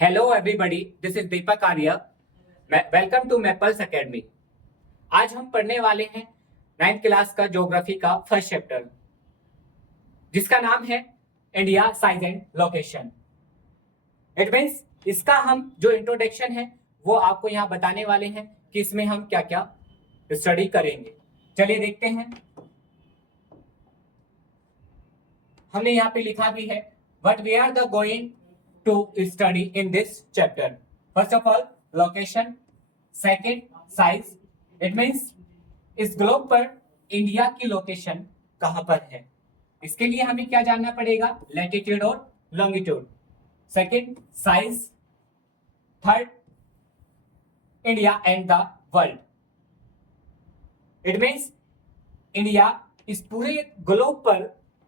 Hello everybody, this is Deepak Arya. Welcome to Maples academy. आज हम पढ़ने वाले हैं 9th क्लास का ज्योग्राफी का फर्स्ट चैप्टर, जिसका नाम है India size and location. It means इसका हम जो इंट्रोडक्शन है वो आपको यहाँ बताने वाले हैं कि इसमें हम क्या क्या स्टडी करेंगे। चलिए देखते हैं। हमने यहाँ पे लिखा भी है what we are the going to study in this chapter. First of all, location. Second, size. It means इस ग्लोब पर इंडिया की लोकेशन कहां पर है। इसके लिए हमें क्या जानना पड़ेगा? लैटिट्यूड और longitude. Second, size. Third, India and the world. It means India इस पूरे ग्लोब पर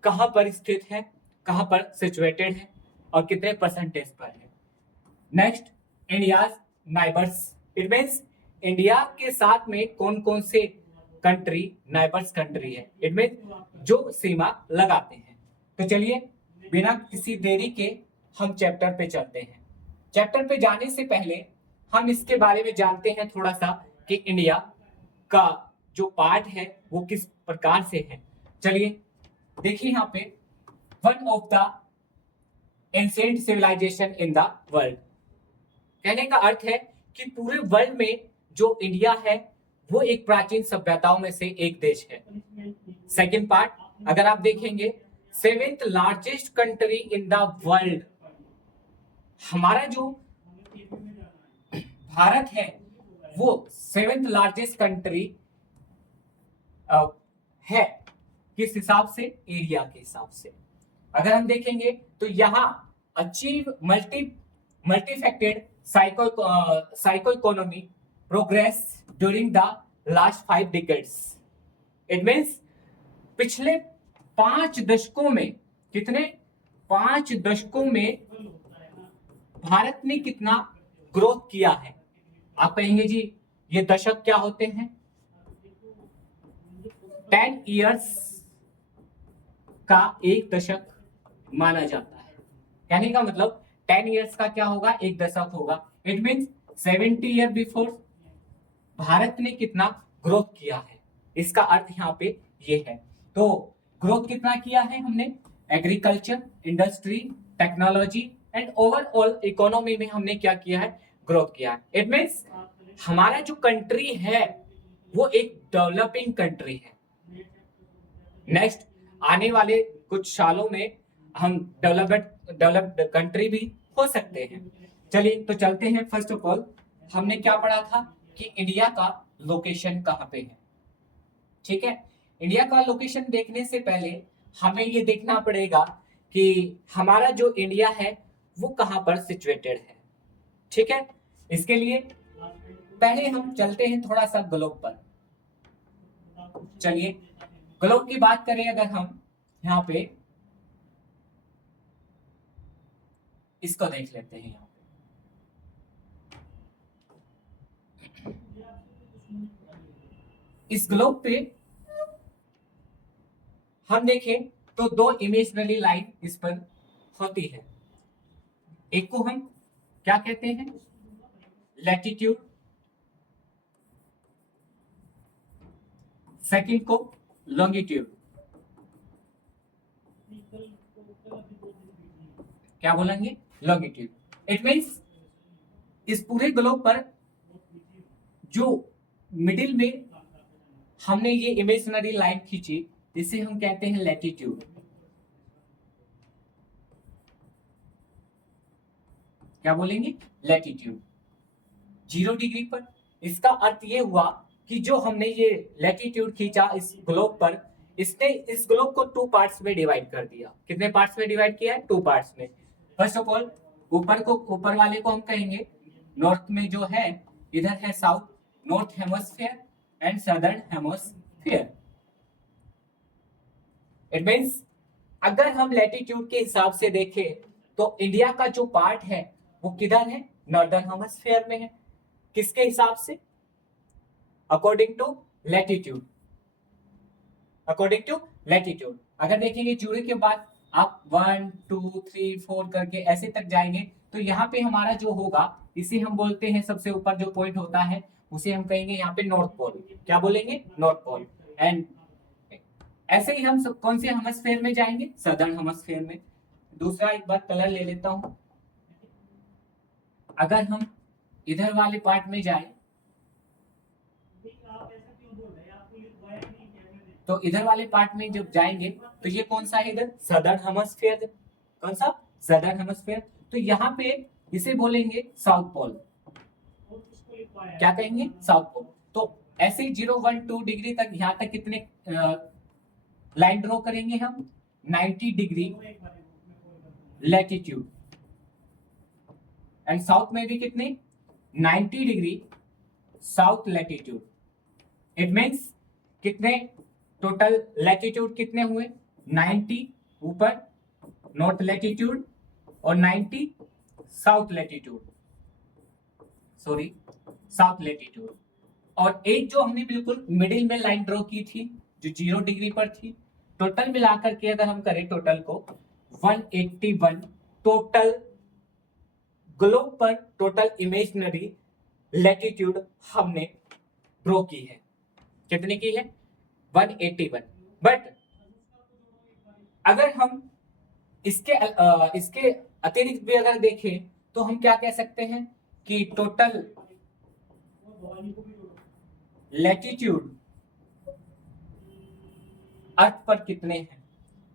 कहां पर स्थित है, कहां पर सिचुएटेड है और कितने परसेंटेज पर है। Next, India's neighbours. It means India के साथ में कौन कौन से कंट्री नाइबर्स कंट्री है। इट मीन्स जो सीमा लगाते हैं। तो चलिए बिना किसी देरी के हम चैप्टर पे चलते हैं। चैप्टर पे जाने से पहले हम इसके बारे में जानते हैं थोड़ा सा कि इंडिया का जो पार्ट है वो किस प्रकार से है। चलिए देखिए यहाँ पे, one of the ancient civilization in the world. कहने का अर्थ है कि पूरे वर्ल्ड में जो इंडिया है वो एक प्राचीन सभ्यताओं में से एक देश है। सेकंड पार्ट, अगर आप देखेंगे, seventh largest country in the world. हमारा जो भारत है वो सेवेंथ लार्जेस्ट कंट्री है। किस हिसाब से? एरिया के हिसाब से। अगर हम देखेंगे तो यहाँ achieve multifaceted psycho economy progress during the last 5 decades. It means पिछले 5 दशकों में, कितने 5 दशकों में भारत ने कितना ग्रोथ किया है। आप कहेंगे जी ये दशक क्या होते हैं? 10 इयर्स का एक दशक माना जाता है। कहने का मतलब 10 इयर्स का क्या होगा? एक दशक होगा। It means 70 year before Bharat ने कितना ग्रोथ किया है। इसका अर्थ यहाँ पे ये है। तो ग्रोथ कितना किया है हमने? Agriculture, industry, technology and overall economy में हमने क्या किया है? ग्रोथ किया है। इट मीन्स हमारा जो कंट्री है वो एक डेवलपिंग कंट्री है। नेक्स्ट आने वाले कुछ सालों में हम डेवलप्ड कंट्री भी हो सकते हैं। चलिए तो चलते हैं। फर्स्ट ऑफ ऑल हमने क्या पढ़ा था कि इंडिया का लोकेशन कहाँ पे है। ठीक है, इंडिया का लोकेशन देखने से पहले हमें ये देखना पड़ेगा कि हमारा जो इंडिया है वो कहाँ पर सिचुएटेड है। ठीक है, इसके लिए पहले हम चलते हैं थोड़ा सा ग्लोब पर। चलिए ग्लोब की बात करें अगर हम, यहाँ पे इसको देख लेते हैं। यहाँ पे इस ग्लोब पे हम देखें तो 2 इमेजिनरी लाइन इस पर होती है। एक को हम क्या कहते हैं? लैटिट्यूड। सेकंड को लॉन्गिट्यूड। क्या बोलेंगे? लॉन्गिट्यूड। इट मीन्स इस पूरे ग्लोब पर जो मिडिल में हमने ये इमेजिनरी लाइन खींची, इसे हम कहते हैं लैटिट्यूड। क्या बोलेंगे? लैटिट्यूड। 0 डिग्री पर। इसका अर्थ ये हुआ कि जो हमने ये लैटिट्यूड खींचा इस ग्लोब पर, इसने इस ग्लोब को 2 पार्ट्स में डिवाइड कर दिया। कितने पार्ट्स में डिवाइड किया है? 2 पार्ट्स में। फर्स्ट ऑफ ऑल ऊपर वाले को हम कहेंगे नॉर्थ में जो है, इधर है south, north hemisphere and southern hemisphere. It means अगर हम लैटिट्यूड के हिसाब से देखें तो इंडिया का जो पार्ट है वो किधर है? नॉर्दर्न हेमोस्फेयर में है। किसके हिसाब से? According to latitude. According to latitude. अगर देखेंगे 0 के बाद आप 1 2 3 4 करके ऐसे तक जाएंगे तो यहाँ पे हमारा जो होगा इसे हम बोलते हैं, सबसे ऊपर जो पॉइंट होता है उसे हम कहेंगे यहाँ पे नॉर्थ पोल। क्या बोलेंगे? North pole. एंड ऐसे ही हम सब कौन से हेमिस्फीयर में जाएंगे? सदर्न हेमिस्फीयर में। दूसरा एक बार कलर ले लेता हूं। अगर हम इधर वाले पार्ट में जाए तो इधर वाले पार्ट में जब जाएंगे तो ये कौन सा है? इधर सदर्न हेमिस्फीयर। कौन सा? Southern hemisphere. तो यहाँ पे इसे बोलेंगे साउथ पोल। क्या कहेंगे? South pole. तो ऐसे 0 1 2 डिग्री तक, यहाँ तक कितने लाइन ड्रॉ करेंगे हम? 90 डिग्री लैटिट्यूड। एंड साउथ में भी कितने? 90 degree south latitude. It means कितने टोटल लैटिट्यूड कितने हुए? 90 ऊपर नॉर्थ लैटिट्यूड और 90 south latitude, sorry south latitude. और एक जो हमने बिल्कुल मिडिल में लाइन ड्रॉ की थी जो 0 डिग्री पर थी, टोटल मिलाकर के अगर हम करें टोटल को 181 टोटल ग्लोब पर टोटल इमेजिनरी लैटिट्यूड हमने ड्रॉ की है। कितने की है? 181। बट अगर हम इसके अतिरिक्त भी अगर देखें तो हम क्या कह सकते हैं कि टोटल लैटिट्यूड अर्थ पर कितने हैं।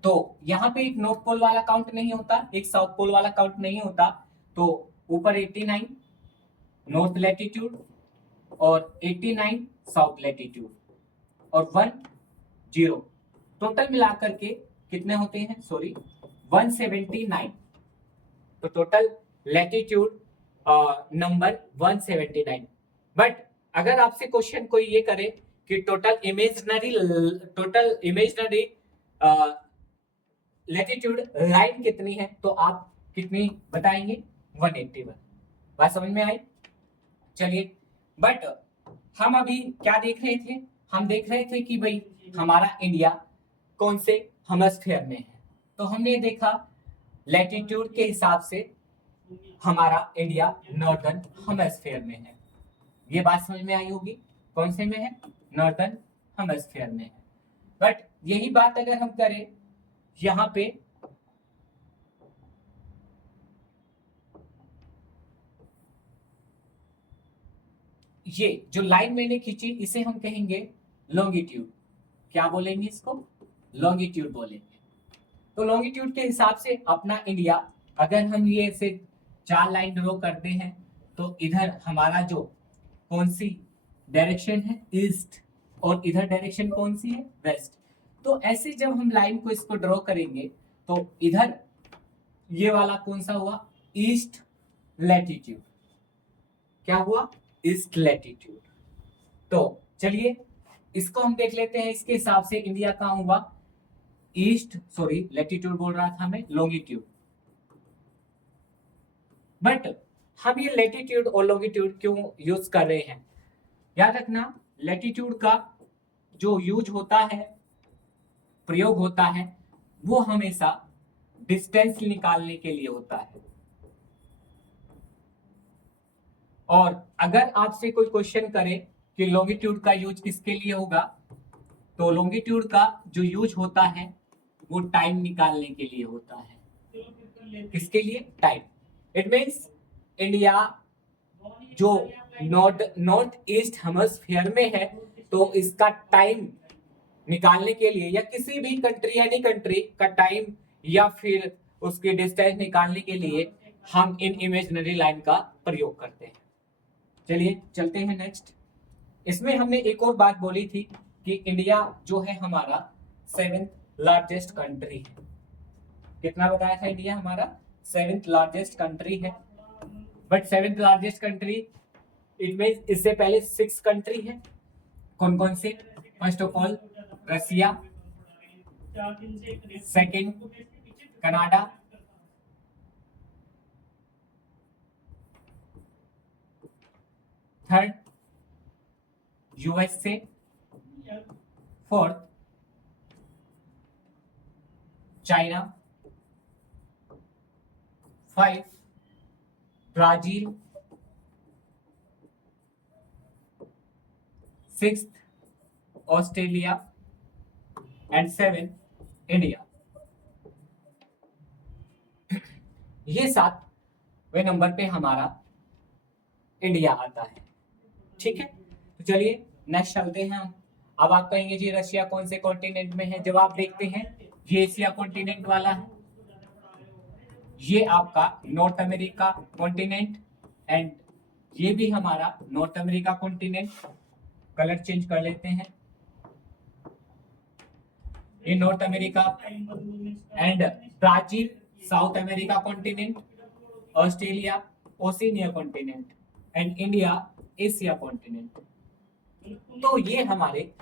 तो यहाँ पे एक नॉर्थ पोल वाला काउंट नहीं होता, एक साउथ पोल वाला काउंट नहीं होता। तो ऊपर 89 नॉर्थ लैटिट्यूड और 89 साउथ लैटिट्यूड और 1 0 टोटल मिलाकर के कितने होते हैं? सॉरी 179। तो टोटल लैटिट्यूड नंबर 179। बट अगर आपसे क्वेश्चन कोई ये करे कि टोटल इमेजिनरी लैटिट्यूड लाइन कितनी है, तो आप कितनी बताएंगे? 181। बात समझ में आई? चलिए, बट हम अभी क्या देख रहे थे? हम देख रहे थे कि भाई हमारा इंडिया कौन से हेमिस्फीयर में है। तो हमने देखा लैटिट्यूड के हिसाब से हमारा इंडिया नॉर्दर्न हेमिस्फीयर में है। ये बात समझ में आई होगी? कौन से में है? नॉर्दर्न हेमिस्फीयर में है। बट यही बात अगर हम करें यहां पे ये जो लाइन मैंने खींची इसे हम कहेंगे लॉन्गिट्यूड। क्या बोलेंगे इसको? लॉन्गिट्यूड बोलेंगे। तो लॉन्गिट्यूड के हिसाब से अपना इंडिया, अगर हम ये ऐसे 4 लाइन ड्रॉ करते हैं तो इधर हमारा जो कौन सी डायरेक्शन है? ईस्ट। और इधर डायरेक्शन कौन सी है? वेस्ट। तो ऐसे जब हम लाइन को इसको ड्रॉ करेंगे तो इधर ये वाला कौन सा हुआ? East latitude. क्या हुआ? East latitude. तो चलिए इसको हम देख लेते हैं। इसके हिसाब से इंडिया कहाँ हुआ? ईस्ट, सॉरी लैटिट्यूड बोल रहा था मैं, लॉन्गिट्यूड। बट हम ये लैटिट्यूड और लॉन्गिट्यूड क्यों यूज कर रहे हैं? याद रखना, लैटिट्यूड का जो यूज होता है, प्रयोग होता है, वो हमेशा डिस्टेंस निकालने के लिए होता है। और अगर आपसे कोई क्वेश्चन करे कि लॉन्गिट्यूड का यूज किसके लिए होगा, तो लॉन्गिट्यूड का जो यूज होता है वो टाइम निकालने के लिए होता है। किसके लिए? टाइम। इट मीन्स इंडिया जो नॉर्थ ईस्ट हेमिस्फीयर में है, तो इसका टाइम निकालने के लिए, या किसी भी कंट्री एनी कंट्री का टाइम या फिर उसकी डिस्टेंस निकालने के लिए हम इन इमेजिनरी लाइन का प्रयोग करते हैं। चलिए चलते हैं नेक्स्ट। इसमें हमने एक और बात बोली थी कि इंडिया जो है हमारा 7th लार्जेस्ट कंट्री है। कितना बताया था? इंडिया हमारा 7th लार्जेस्ट कंट्री है। But 7th largest country it means इससे पहले 6 कंट्री है। कौन कौन से? First of all Russia, second Canada, third USA, fourth China 5 Brazil, 6 Australia and 7 India. ये 7वें नंबर पे हमारा इंडिया आता है। ठीक है, तो चलिए नेक्स्ट चलते हैं हम। अब आप कहेंगे जी रशिया कौन से कॉन्टिनेंट में है? जब आप देखते हैं ये एशिया कॉन्टिनेंट वाला है, ये आपका नॉर्थ अमेरिका कॉन्टिनेंट, एंड ये भी हमारा north America continent. Colour change कर लेते हैं, ये north America, and Brazil south America continent, Australia Oceania continent, and India Asia continent. तो ये हमारे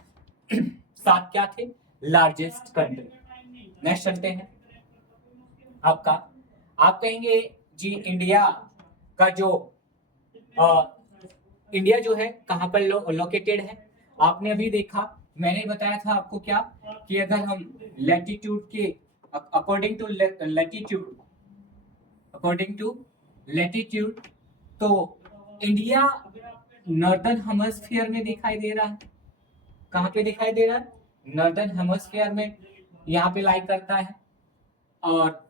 7 क्या थे? Largest country. नेक्स्ट चलते हैं आपका। आप कहेंगे जी इंडिया का जो इंडिया जो है कहां पर लोकेटेड है? आपने अभी देखा, मैंने बताया था आपको क्या, कि अगर हम लैटिट्यूड के अकॉर्डिंग टू लैटिट्यूड तो इंडिया नॉर्दर्न हेमिस्फीयर में दिखाई दे रहा है। कहां पे दिखाई दे रहा है? नॉर्दर्न हेमिस्फीयर में, यहाँ पे लाई करता है। और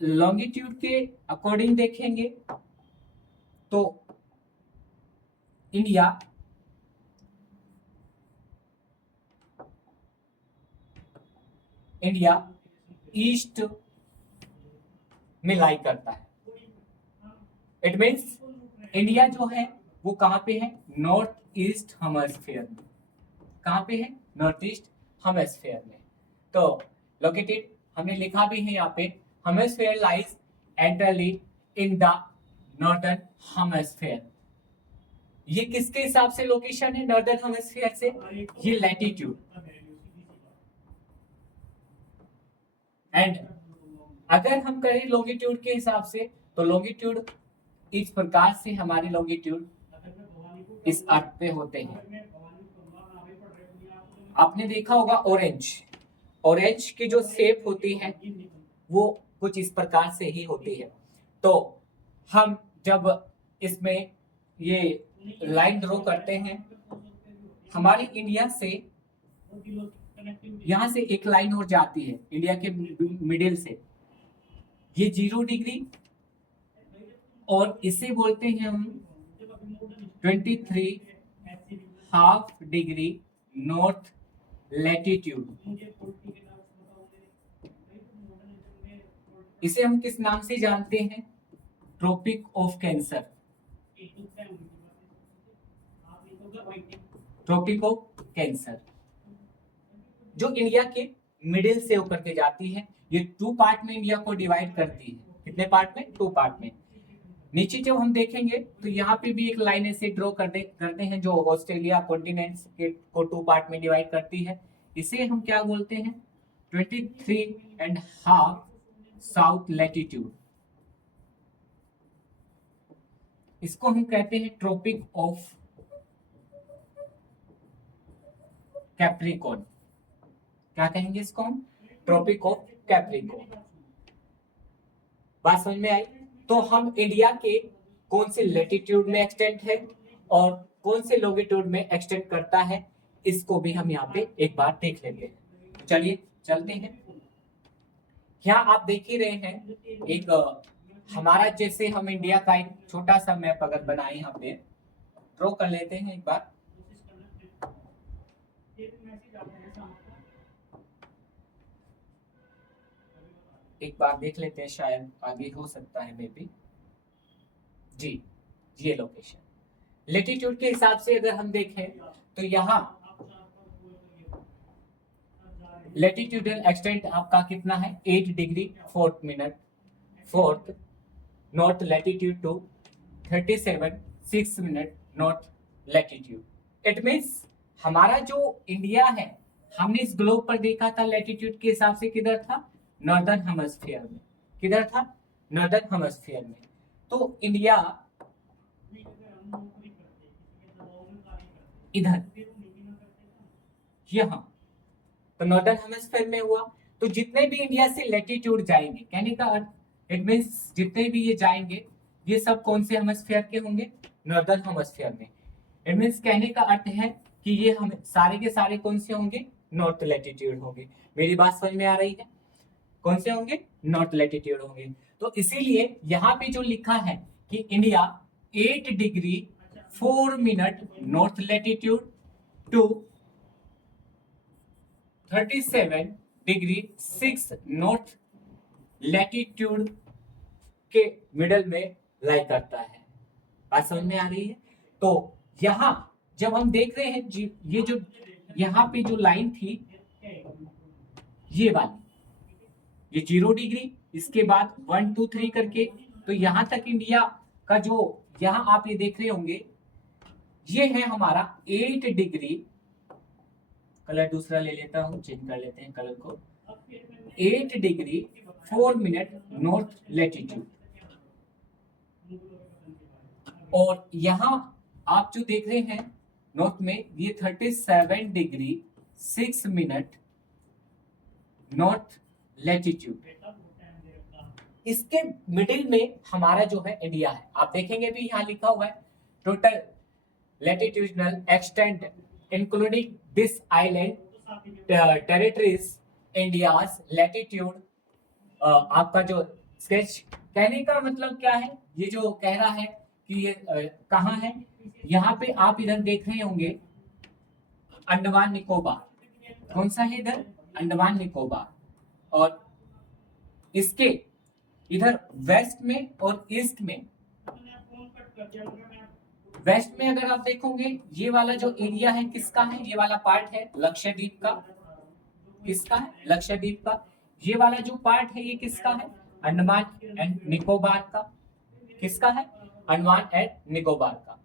लॉन्गिट्यूड के अकॉर्डिंग देखेंगे तो इंडिया ईस्ट में लाई करता है। इट मीन्स इंडिया जो है वो कहां पे है? नॉर्थ ईस्ट हेमिस्फीयर में। कहां पे है? नॉर्थ ईस्ट हेमिस्फीयर में। तो लोकेटेड हमने लिखा भी है यहाँ पे, hemisphere lies entirely in the northern hemisphere. ये किसके हिसाब से लोकेशन है नॉर्दर्न हेमिस्फीयर से? ये लैटिट्यूड। एंड अगर हम करें लॉन्गिट्यूड के हिसाब से, तो लॉन्गिट्यूड इस प्रकार से हमारे लॉन्गिट्यूड इस अर्थ पे होते हैं। आपने देखा होगा ऑरेंज की जो शेप होती है वो कुछ इस प्रकार से ही होती है। तो हम जब इसमें ये लाइन ड्रॉ करते हैं, हमारे इंडिया से यहां से एक लाइन और जाती है इंडिया के मिडिल से, ये 0 डिग्री, और इसे बोलते हैं हम 23.5 डिग्री नॉर्थ लैटिट्यूड। इसे हम किस नाम से जानते हैं? Tropic of cancer. Tropic of cancer जो इंडिया के मिडिल से होकर के जाती है। ये 2 पार्ट में इंडिया को डिवाइड करती है। कितने पार्ट में? 2 पार्ट में। नीचे जब हम देखेंगे तो यहाँ पे भी एक लाइन ऐसे ड्रॉ करते हैं जो ऑस्ट्रेलिया कॉन्टिनेंट्स के को 2 पार्ट में डिवाइड करती है। इसे हम क्या बोलते हैं? 23.5 साउथ लैटिट्यूड। इसको हम कहते हैं ट्रॉपिक ऑफ कैप्रिकॉर्न। क्या कहेंगे इसको हम? Tropic of capricorn. बात समझ में आई? तो हम इंडिया के कौन से लैटिट्यूड में एक्सटेंड है और कौन से लॉन्गिट्यूड में एक्सटेंड करता है, इसको भी हम यहाँ पे एक बार देख लेते हैं। चलिए चलते हैं। यहाँ आप देख ही रहे हैं, एक हमारा जैसे हम इंडिया का एक छोटा सा मैप अगर बनाए यहाँ पे ड्रॉ कर लेते हैं एक बार। एक बार देख लेते हैं, शायद आगे हो सकता है मे बी। जी, ये लोकेशन लेटीट्यूड के हिसाब से अगर हम देखें तो यहाँ लेटीट्यूडल एक्सटेंट आपका कितना है? 8 degree 4 minute 4 north latitude to 37 6 minute north latitude. It means हमारा जो इंडिया है, हमने इस ग्लोब पर देखा था लैटिट्यूड के हिसाब से किधर था? नॉर्दर्न हेमिस्फीयर में। किधर था? नॉर्दर्न हेमिस्फीयर में। तो इंडिया इधर यहाँ तो नॉर्दर्न हेमिस्फीयर में हुआ। तो जितने भी इंडिया से लैटिट्यूड जाएंगे, कहने का अर्थ इट मीन्स जितने भी ये जाएंगे ये सब कौन से हेमिस्फीयर के होंगे, नॉर्दर्न हेमिस्फीयर में। इट मीन्स कहने का अर्थ है कि ये हम सारे के सारे कौन से होंगे, नॉर्थ लैटिट्यूड होंगे। मेरी बात समझ में आ रही है, कौन से होंगे, नॉर्थ लैटिट्यूड होंगे। तो इसीलिए यहाँ पे जो लिखा है कि India 8 degree 4 minute north latitude to 37 degree 6 north latitude के मिडल में लाई करता है। बात समझ में आ रही है। तो यहां जब हम देख रहे हैं ये जो यहाँ पे जो लाइन थी ये वाली, ये 0 डिग्री, इसके बाद 1 2 3 करके, तो यहां तक इंडिया का जो यहां आप ये देख रहे होंगे ये है हमारा 8 डिग्री, कलर दूसरा ले लेता हूं, चेंज कर लेते हैं कलर को, 8 डिग्री 4 मिनट नॉर्थ लैटिट्यूड। और यहां आप जो देख रहे हैं नॉर्थ में ये 37 डिग्री 6 मिनट नॉर्थ लैटिट्यूड। इसके मिडिल में हमारा जो है इंडिया है। आप देखेंगे भी यहाँ लिखा हुआ है total latitudinal extent including this island territories India's latitude. आपका जो स्केच कहने का मतलब क्या है, ये जो कह रहा है कि ये कहाँ है, यहाँ पे आप इधर देख रहे होंगे अंडमान निकोबार। कौन सा है इधर, अंडमान निकोबार। और इसके इधर वेस्ट में और ईस्ट में, वेस्ट में अगर आप देखोगे ये वाला जो एरिया है किसका है, ये वाला पार्ट है लक्षद्वीप का। किसका है, लक्षद्वीप का। ये वाला जो पार्ट है ये किसका है, अंडमान एंड निकोबार का। किसका है, अंडमान एंड निकोबार का।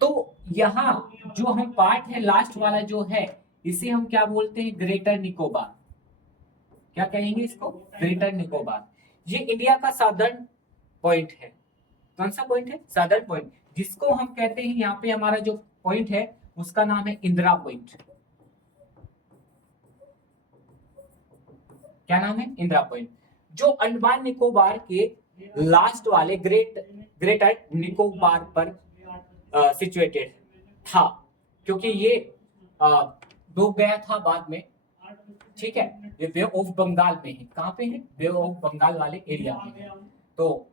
तो यहाँ जो हम पार्ट है लास्ट वाला जो है इसे हम क्या बोलते हैं, ग्रेटर निकोबार। क्या कहेंगे इसको, ग्रेटर निकोबार। ये इंडिया का साउदर्न पॉइंट है। कौन सा पॉइंट है, साउदर्न पॉइंट, जिसको हम कहते हैं यहाँ पे हमारा जो पॉइंट है उसका नाम है इंदिरा पॉइंट। क्या नाम है, इंदिरा पॉइंट। जो अंडमान निकोबार के लास्ट वाले ग्रेटर निकोबार पर सिचुएटेड था, क्योंकि ये डूब गया था बाद में। ठीक है, ये बे ऑफ बंगाल में है। कहाँ पे है, बे ऑफ बंगाल वाले एरिया में है। तो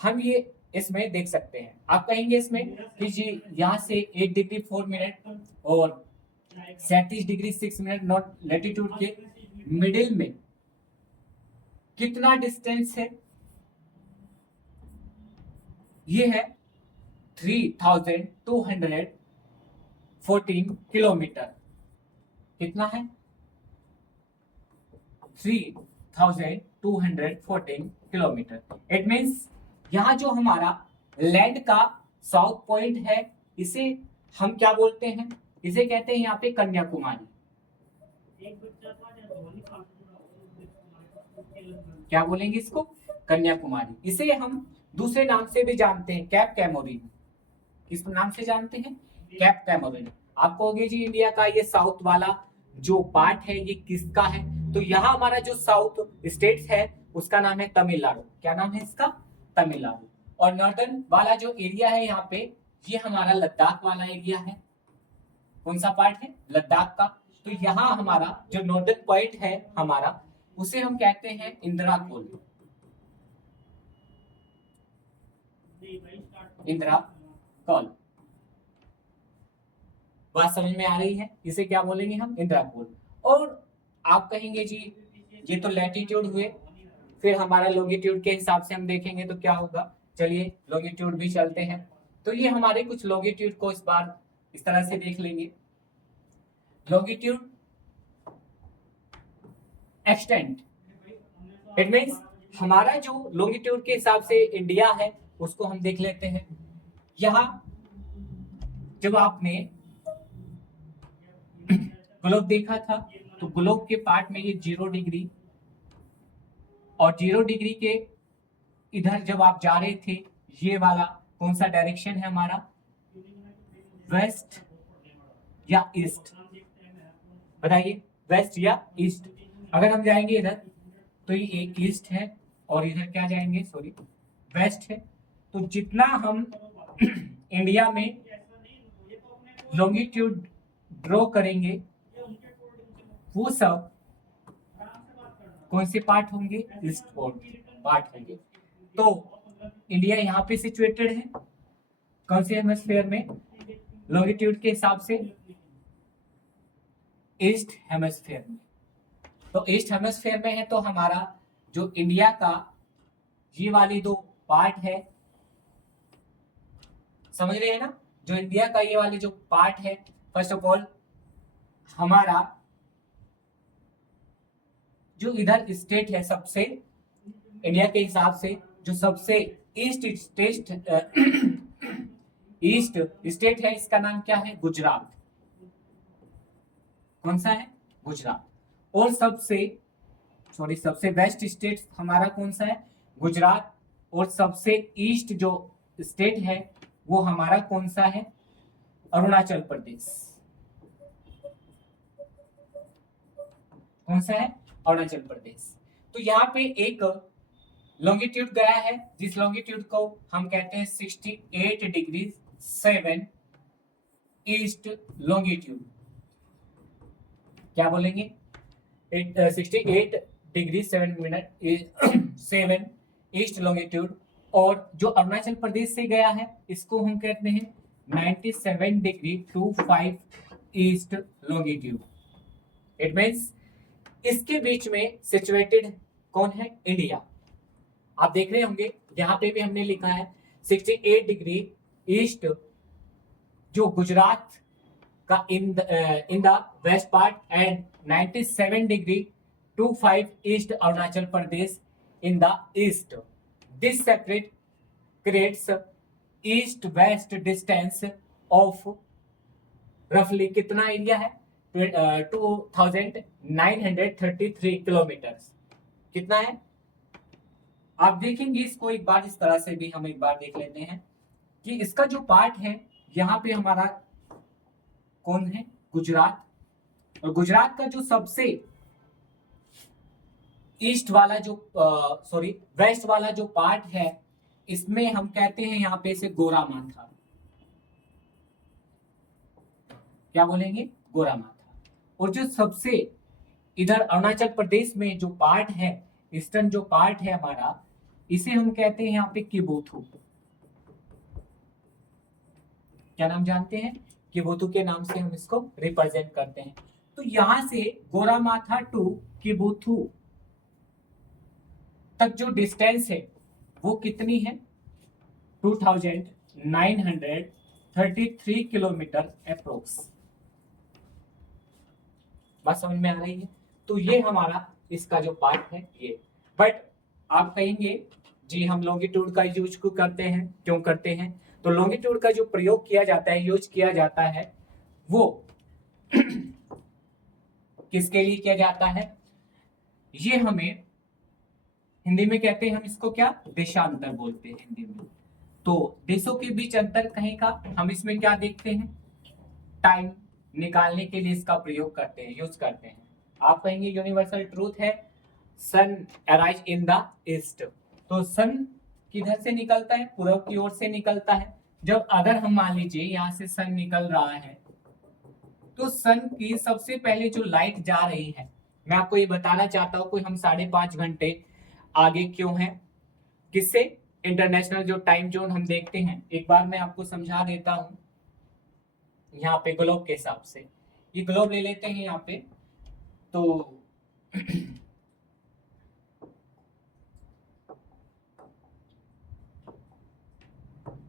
हम ये इसमें देख सकते हैं। आप कहेंगे इसमें कि जी यहाँ से 8 डिग्री 4 मिनट और 37 डिग्री 6 मिनट नॉर्थ लैटिट्यूड के मिडिल में कितना डिस्टेंस है, ये है 3214 किलोमीटर। कितना है, 3214 किलोमीटर। इट मींस यहाँ जो हमारा लैंड का साउथ पॉइंट है इसे हम क्या बोलते हैं, इसे कहते हैं यहाँ पे कन्याकुमारी। क्या बोलेंगे इसको, कन्याकुमारी। इसे हम दूसरे नाम से भी जानते हैं, कैप कैमोरिन। किस नाम से जानते हैं, कैप कैमोरिन। आप कहोगे जी इंडिया का ये साउथ वाला जो पार्ट है ये किसका है, तो यहाँ हमारा जो साउथ स्टेट्स है उसका नाम है तमिलनाडु। क्या नाम है इसका, तमिलनाडु। और नॉर्दर्न वाला जो एरिया है यहाँ पे ये हमारा लद्दाख वाला एरिया है। कौन सा पार्ट है, लद्दाख का। तो यहाँ हमारा जो नॉर्दर्न पॉइंट है हमारा उसे हम कहते हैं इंदिरा कोल। इंदिरा कोल। बात समझ में आ रही है, इसे क्या बोलेंगे हम, इंदिरा कोल। और आप कहेंगे जी ये तो लैटिट्यूड हुए, फिर हमारा लॉन्गिट्यूड के हिसाब से हम देखेंगे तो क्या होगा। चलिए लॉन्गिट्यूड भी चलते हैं। तो ये हमारे कुछ लॉन्गिट्यूड को इस बार इस तरह से देख लेंगे। लॉन्गिट्यूड एक्सटेंट, इट मींस हमारा जो लॉन्गिट्यूड के हिसाब से इंडिया है उसको हम देख लेते हैं। यहां जब आपने ग्लोब देखा था तो ग्लोब के पार्ट में ये 0 डिग्री और 0 डिग्री के इधर जब आप जा रहे थे ये वाला कौन सा डायरेक्शन है हमारा, वेस्ट या ईस्ट, बताइए, वेस्ट या ईस्ट। अगर हम जाएंगे इधर तो ये एक ईस्ट है और इधर क्या जाएंगे, सॉरी वेस्ट है। तो जितना हम इंडिया में लॉन्गिट्यूड ड्रॉ करेंगे वो सब कौन से पार्ट होंगे, ईस्ट पार्ट होंगे। तो इंडिया यहाँ पे सिचुएटेड है कौन से हेमिस्फीयर में, लॉन्गिट्यूड के हिसाब से ईस्ट हेमिस्फीयर में। तो ईस्ट हेमिस्फीयर में है तो हमारा जो इंडिया का ये वाली दो पार्ट है, समझ रहे हैं ना, जो इंडिया का ये वाली जो पार्ट है, फर्स्ट ऑफ ऑल हमारा जो इधर स्टेट है सबसे इंडिया के हिसाब से जो सबसे ईस्ट स्टेट है, इसका नाम क्या है, गुजरात। कौन सा है, गुजरात। और सबसे वेस्ट स्टेट हमारा कौन सा है, गुजरात। और सबसे ईस्ट जो स्टेट है वो हमारा कौन सा है, अरुणाचल प्रदेश। कौन सा है, अरुणाचल प्रदेश। तो यहाँ पे एक लॉन्गिट्यूड गया है जिस लॉन्गिट्यूड को हम कहते हैं 68 डिग्री 7 ईस्ट लॉन्गिट्यूड। क्या बोलेंगे, 68 डिग्री 7 मिनट 7 ईस्ट लॉन्गिट्यूड। और जो अरुणाचल प्रदेश से गया है इसको हम कहते हैं 97 degree 25 east longitude. It means इसके बीच में सिचुएटेड कौन है, इंडिया। आप देख रहे होंगे यहाँ पे भी हमने लिखा है 68 डिग्री ईस्ट जो गुजरात का in the west part and 97 degree 25 east Arunachal Pradesh in the east. This separate creates east west distance of रफली कितना एरिया है, 2933 किलोमीटर। कितना है आप देखेंगे इसको एक बार, इस तरह से भी हम एक बार देख लेते हैं कि इसका जो पार्ट है यहाँ पे हमारा कौन है, गुजरात। और गुजरात का जो सबसे ईस्ट वाला जो वेस्ट वाला जो पार्ट है इसमें हम कहते हैं यहाँ पे इसे गोरामाथा। क्या बोलेंगे, गोरामाथा। और जो सबसे इधर अरुणाचल प्रदेश में जो पार्ट है, ईस्टर्न जो पार्ट है हमारा, इसे हम कहते हैं यहाँ पे किबुथु। क्या नाम जानते हैं, किबुथु के नाम से हम इसको रिप्रेजेंट करते हैं। तो यहां से गोरामाथा टू किबुथु तक जो डिस्टेंस है वो कितनी है, 2933 किलोमीटर अप्रोक्स। बात समझ में आ रही है। तो ये हमारा इसका जो पार्ट है ये। बट आप कहेंगे जी हम लॉन्गिट्यूड का यूज करते हैं, क्यों करते हैं, तो लॉन्गिट्यूड का जो प्रयोग किया जाता है, यूज किया जाता है वो किसके लिए किया जाता है, ये हमें हिंदी में कहते हैं हम इसको क्या, देशांतर बोलते हैं हिंदी में। तो देशों के बीच अंतर कहीं का हम इसमें क्या देखते हैं, टाइम निकालने के लिए इसका प्रयोग करते हैं, यूज करते हैं। आप कहेंगे यूनिवर्सल ट्रूथ है सन अराइज इन द ईस्ट। तो सन किधर से निकलता है, पूर्व की ओर से निकलता है। जब अगर हम मान लीजिए यहाँ से सन निकल रहा है तो सन की सबसे पहले जो लाइट जा रही है, मैं आपको ये बताना चाहता हूँ कोई हम 5.5 घंटे आगे क्यों है, किससे, इंटरनेशनल जो टाइम जोन हम देखते हैं। एक बार मैं आपको समझा देता हूँ, यहाँ पे ग्लोब के हिसाब से, ये ग्लोब ले लेते हैं यहाँ पे। तो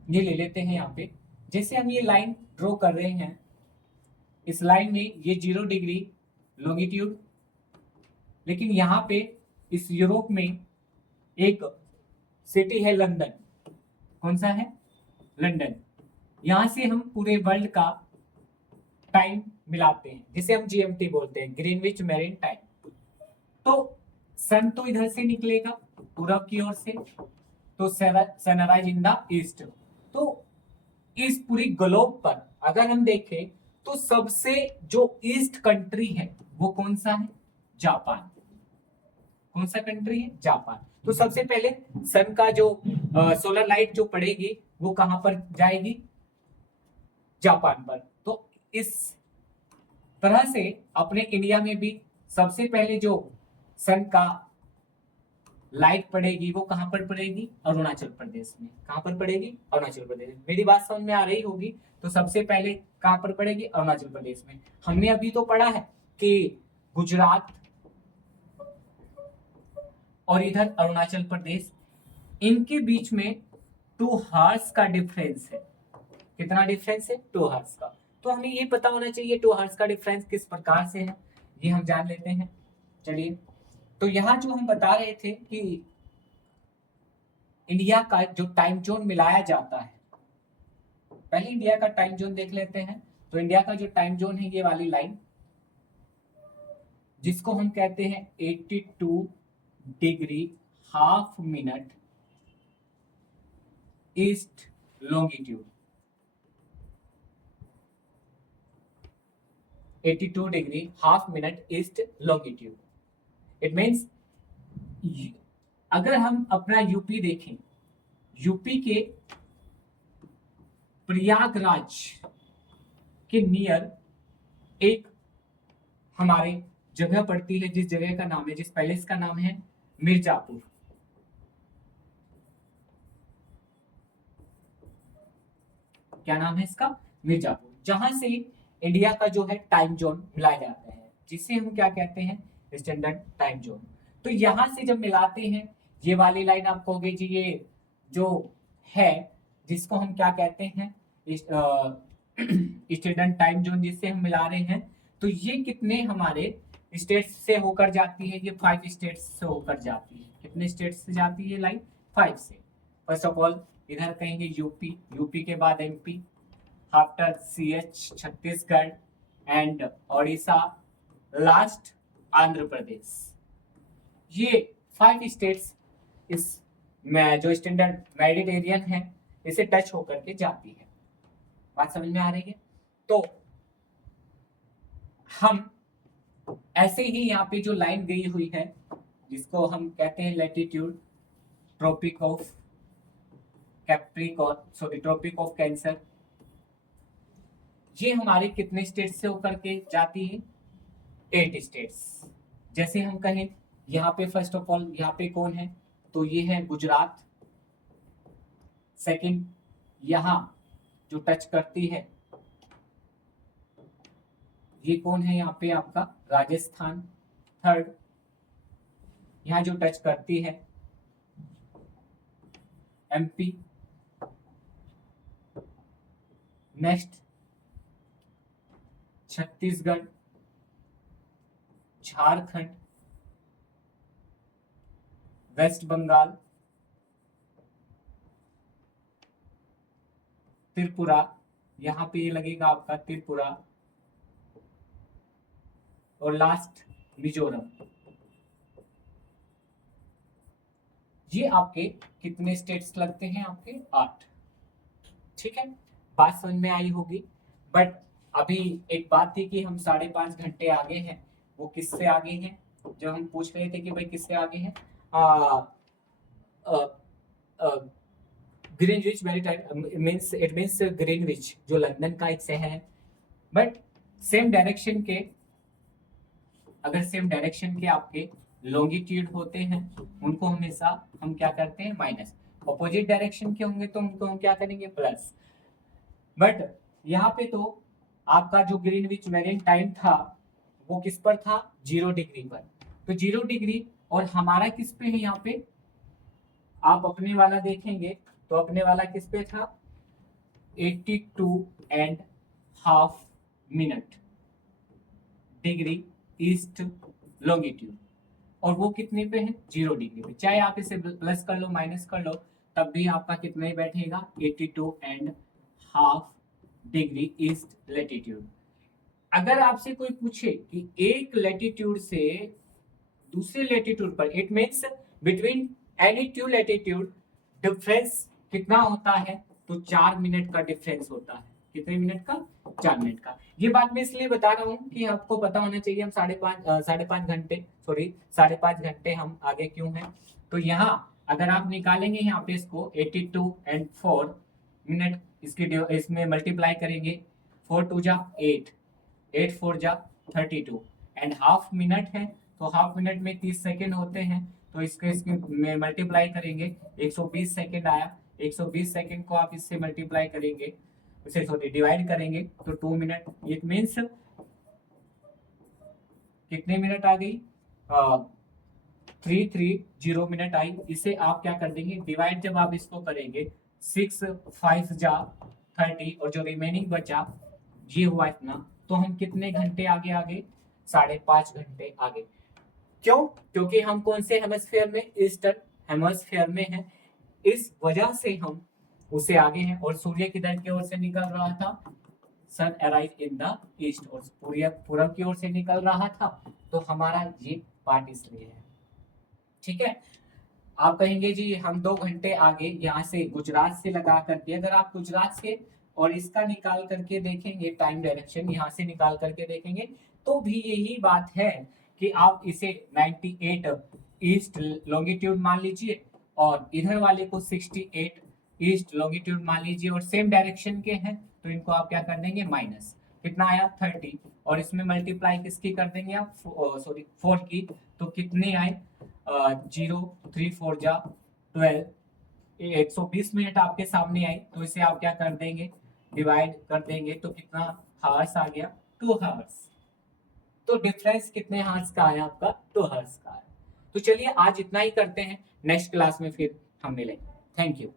ये ले लेते हैं यहाँ पे। जैसे हम ये लाइन ड्रॉ कर रहे हैं, इस लाइन में ये 0 डिग्री लॉन्गिट्यूड, लेकिन यहाँ पे इस यूरोप में एक सिटी है लंदन। कौन सा है, लंदन। यहां से हम पूरे वर्ल्ड का टाइम मिलाते हैं जिसे हम जीएमटी बोलते हैं, ग्रीनविच मेरीन टाइम। तो सन तो इधर से निकलेगा पूरब की ओर से, तो सनराइज इन द ईस्ट। तो इस पूरी ग्लोब पर अगर हम देखें तो सबसे जो ईस्ट कंट्री है वो कौन सा है, जापान। कौन सा कंट्री है? जापान। तो सबसे पहले सन का जो सोलर लाइट जो पड़ेगी वो कहां पर जाएगी? जापान पर। तो इस तरह से अपने इंडिया में भी सबसे पहले जो सन का लाइट पड़ेगी वो कहां पर पड़ेगी? अरुणाचल प्रदेश में। कहां पर पड़ेगी? अरुणाचल प्रदेश में। मेरी बात समझ में आ रही होगी। तो सबसे पहले कहां पर पड़ेगी? अरुणाचल प्रदेश में। हमने अभी तो पढ़ा है कि गुजरात और इधर अरुणाचल प्रदेश, इनके बीच में 2 हॉर्स का डिफरेंस है। कितना डिफरेंस है? 2 हॉर्स का। तो हमें ये पता होना चाहिए 2 हॉर्स का डिफरेंस किस प्रकार से है, ये हम जान लेते हैं। चलिए, तो यहां जो हम बता रहे थे कि इंडिया का जो टाइम जोन मिलाया जाता है, पहले इंडिया का टाइम जोन देख लेते हैं। तो इंडिया का जो टाइम जोन है, ये वाली लाइन, जिसको हम कहते हैं 82 degree half minute east longitude. 82 degree half minute east longitude. It means अगर हम अपना यूपी देखें, यूपी के प्रयागराज के नियर एक हमारे जगह पड़ती है, जिस जगह का नाम है, जिस पैलेस का नाम है मिर्जापुर। क्या नाम है इसका? मिर्जापुर। जहां से इंडिया का जो है टाइम जोन मिलाया जाता है, जिसे हम क्या कहते हैं? Standard time zone. तो यहां से जब मिलाते हैं, ये वाली लाइन आप कहोगे जी ये जो है, जिसको हम क्या कहते हैं? स्टैंडर्ड टाइम जोन, जिससे हम मिला रहे हैं। तो ये कितने हमारे स्टेट्स से होकर जाती है? ये 5 स्टेट्स से होकर जाती है। कितने स्टेट्स से जाती है लाइन? 5 से। फर्स्ट ऑफ ऑल इधर कहेंगे यूपी, यूपी के बाद MP, after CH Chhattisgarh and Odisha, last Andhra Pradesh. ये 5 स्टेट्स इस में जो स्टैंडर्ड मेडिटेरियन है इसे टच होकर के जाती है। बात समझ में आ रही है? तो हम ऐसे ही यहाँ पे जो लाइन गई हुई है, जिसको हम कहते हैं latitude, tropic of capricorn, sorry tropic of cancer, ये हमारे कितने स्टेट से होकर के जाती है? 8 स्टेट्स। जैसे हम कहें यहाँ पे फर्स्ट ऑफ ऑल यहाँ पे कौन है? तो ये है गुजरात। सेकंड, यहाँ जो टच करती है ये कौन है? यहाँ पे आपका राजस्थान। थर्ड, यहाँ जो टच करती है MP। Next Chhattisgarh, Jharkhand, west Bengal, Tripura, यहां पे ये लगेगा आपका त्रिपुरा, और लास्ट मिजोरम। ये आपके कितने स्टेट्स लगते हैं? आपके 8। ठीक है, बात समझ में आई होगी। बट अभी एक बात थी कि हम 5.5 घंटे आगे हैं। वो किससे आगे हैं? जो हम पूछ रहे थे कि भाई किससे आगे हैं? Greenwich maritime means, it means Greenwich जो लंदन का एक शहर है। बट सेम डायरेक्शन के, अगर सेम डायरेक्शन के आपके लॉन्गिट्यूड होते हैं, उनको हमेशा हम क्या करते हैं? माइनस। अपोजिट डायरेक्शन के होंगे तो उनको हम क्या करेंगे? प्लस। बट यहाँ पे तो आपका जो ग्रीनविच मेरीन टाइम था वो किस पर था? 0 डिग्री पर। तो 0 डिग्री और हमारा किस पे है? यहाँ पे आप अपने वाला देखेंगे तो अपने वाला किस पे था? 82.5 मिनट डिग्री ईस्ट लॉन्गिट्यूड, और वो कितने पे है? 0 डिग्री पे। चाहे आप इसे प्लस कर लो माइनस कर लो, तब भी आपका कितना ही बैठेगा? 82.5 डिग्री ईस्ट लैटिट्यूड। अगर आपसे कोई पूछे कि एक लैटिट्यूड से दूसरे लैटिट्यूड पर, it means between any 2 latitude difference कितना होता है? तो 4 मिनट का डिफरेंस होता है। कितने मिनट का? 4 मिनट का। ये बात मैं इसलिए बता रहा हूँ कि आपको पता होना चाहिए हम साढ़े पाँच घंटे, सॉरी 5.5 घंटे हम आगे क्यों हैं। तो यहाँ अगर आप निकालेंगे यहाँ पे इसको 82 एंड 4 मिनट इसमें मल्टीप्लाई करेंगे, 4 2 जा 8, 8 4 जा 32 एंड हाफ मिनट है, तो हाफ मिनट में 30 सेकेंड होते हैं, तो इसको इसमें मल्टीप्लाई करेंगे 120 सेकेंड आया। 120 सेकेंड को आप इससे मल्टीप्लाई करेंगे, उसे सॉरी डिवाइड करेंगे तो 2 मिनट, इट मीन्स कितने मिनट आ गई? 330 मिनट आई। इसे आप क्या कर देंगे, डिवाइड जब आप इसको करेंगे 6 5 जा 30 और जो रिमेनिंग बचा ये हुआ इतना, तो हम कितने घंटे आगे आ गए? 5.5 घंटे आगे। क्यों? क्योंकि हम कौन से हेमस्फेयर में? ईस्टर्न हेमस्फेयर में हैं, इस वजह से हम उससे आगे हैं। और सूर्य किधर की ओर से निकल रहा था? सन अराइव इन द ईस्ट, और पूरब की ओर से निकल रहा था, तो हमारा ये पार्ट इसलिए है। ठीक है, आप कहेंगे जी हम 2 घंटे आगे यहाँ से गुजरात से लगा करके, अगर आप गुजरात से और इसका निकाल करके देखेंगे टाइम डायरेक्शन, यहाँ से निकाल करके देखेंगे तो भी यही बात है कि आप इसे 98 ईस्ट लॉन्गिट्यूड मान लीजिए और इधर वाले को 68 ईस्ट लॉन्गिट्यूड मान लीजिए, और सेम डायरेक्शन के हैं, तो इनको आप क्या कर देंगे? माइनस कितना आया? 30, और इसमें मल्टीप्लाई किसकी कर देंगे आप? सॉरी 4 की, तो कितने आए? 0 3 4 जा 12, 120 मिनट आपके सामने आई, तो इसे आप क्या कर देंगे? डिवाइड कर देंगे, तो कितना हार्स आ गया? 2 हार्स। तो डिफरेंस कितने हार्स का आया आपका? 2 हार्स का आया। तो चलिए आज इतना ही करते हैं, नेक्स्ट क्लास में फिर हम मिलेंगे। Thank you.